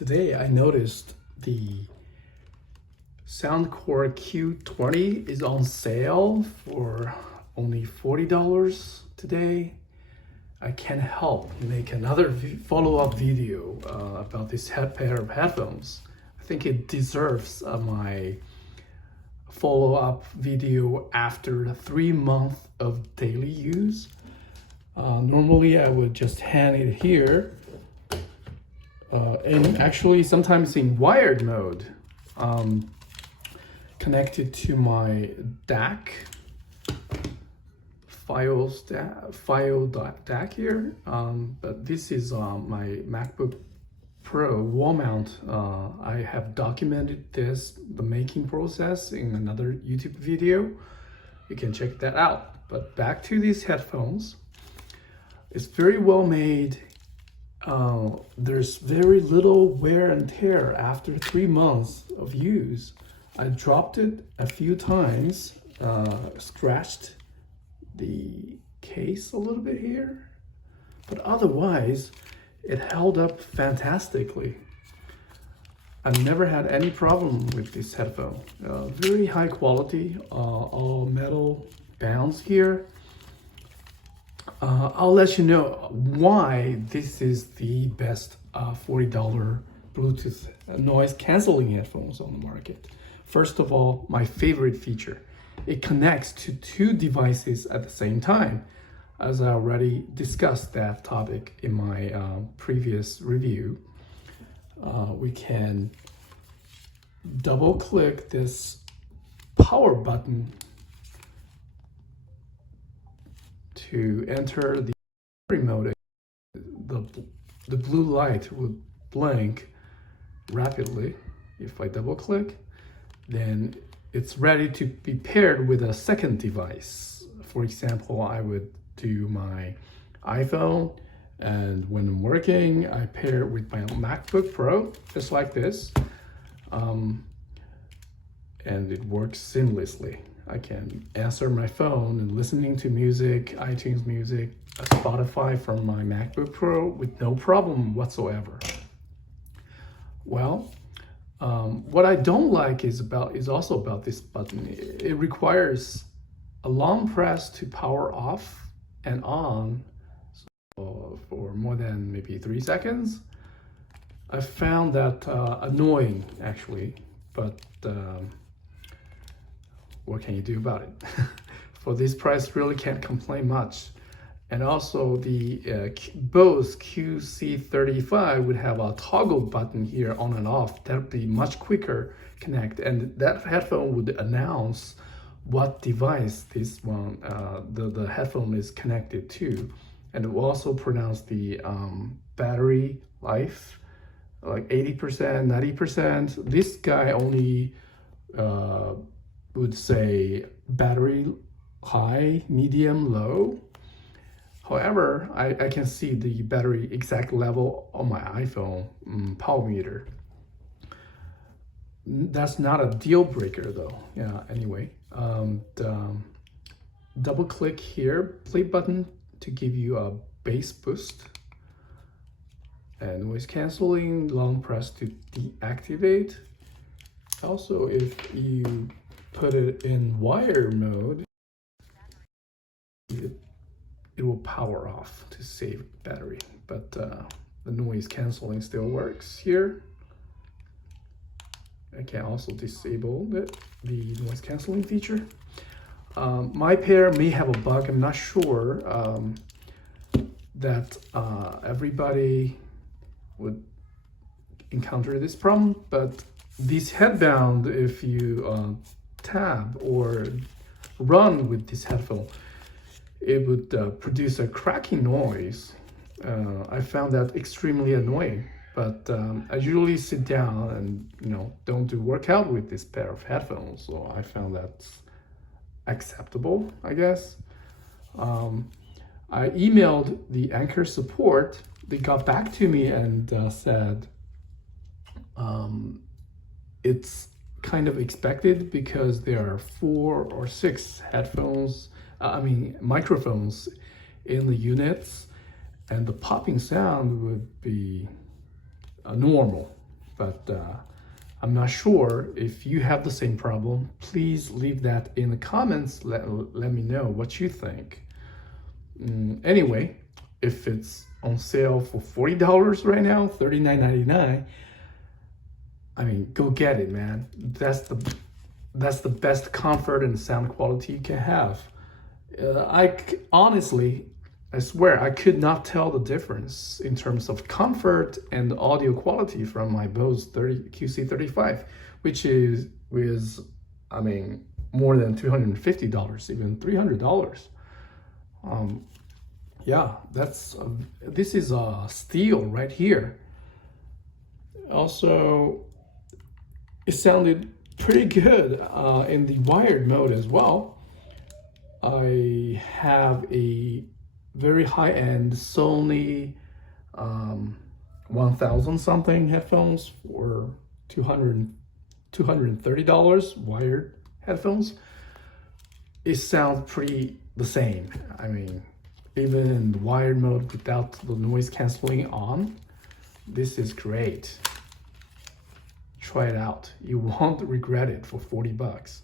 Today I noticed the Soundcore Q20 is on sale for only $40 today. I can't help make another follow-up video about this pair of headphones. I think it deserves my follow-up video after 3 months of daily use. Normally I would just hang it here and actually sometimes in wired mode, connected to my DAC file DAC here, but this is my MacBook Pro wall mount. I have documented the making process in another YouTube video. You can check that out. But back to these headphones. It's very well made. There's very little wear and tear after 3 months of use. I dropped it a few times, scratched the case a little bit here, but otherwise it held up fantastically. I've never had any problem with this headphone. Very high quality, all metal bands here. I'll let you know why this is the best $40 Bluetooth noise canceling headphones on the market. First of all, my favorite feature. It connects to 2 devices at the same time. As I already discussed that topic in my previous review, we can double click this power button to enter the battery mode. The blue light will blink rapidly. If I double click, then it's ready to be paired with a second device. For example, I would do my iPhone, and when I'm working, I pair it with my MacBook Pro, just like this, and it works seamlessly. I can answer my phone and listening to music, iTunes Music, Spotify from my MacBook Pro with no problem whatsoever. Well, what I don't like is also about this button. It requires a long press to power off and on for more than maybe 3 seconds. I found that annoying actually, but what can you do about it? For this price, really can't complain much. And also the Bose QC35 would have a toggle button here on and off. That would be much quicker connect, and that headphone would announce what device this one, the headphone is connected to, and it will also pronounce the battery life, like 80%, 90%. This guy only would say battery high, medium, low. However, I can see the battery exact level on my iPhone power meter. That's not a deal breaker though. Yeah, anyway, double click here, play button to give you a bass boost. And noise canceling, long press to deactivate. Also, if you put it in wire mode, it will power off to save battery, but the noise canceling still works here. I can also disable the noise canceling feature. My pair may have a bug. I'm not sure that everybody would encounter this problem, but this headband, if you tab or run with this headphone, it would produce a cracking noise. I found that extremely annoying, but I usually sit down and don't do workout with this pair of headphones, so I found that acceptable, I guess. I emailed the Anker support. They got back to me and said it's kind of expected because there are 4 or 6 microphones in the units, and the popping sound would be normal. but I'm not sure if you have the same problem. Please leave that in the comments. Let me know what you think. Anyway, if it's on sale for $40 right now, $39.99, I mean, go get it, man. That's the best comfort and sound quality you can have. Honestly, I swear, I could not tell the difference in terms of comfort and audio quality from my Bose QC35, which is, I mean, more than $250, even $300. Yeah, this is a steal right here. Also, it sounded pretty good in the wired mode as well. I have a very high-end Sony 1000 something headphones for $230 wired headphones. It sounds pretty the same. I mean, even in the wired mode without the noise canceling on, this is great. Try it out. You won't regret it for $40.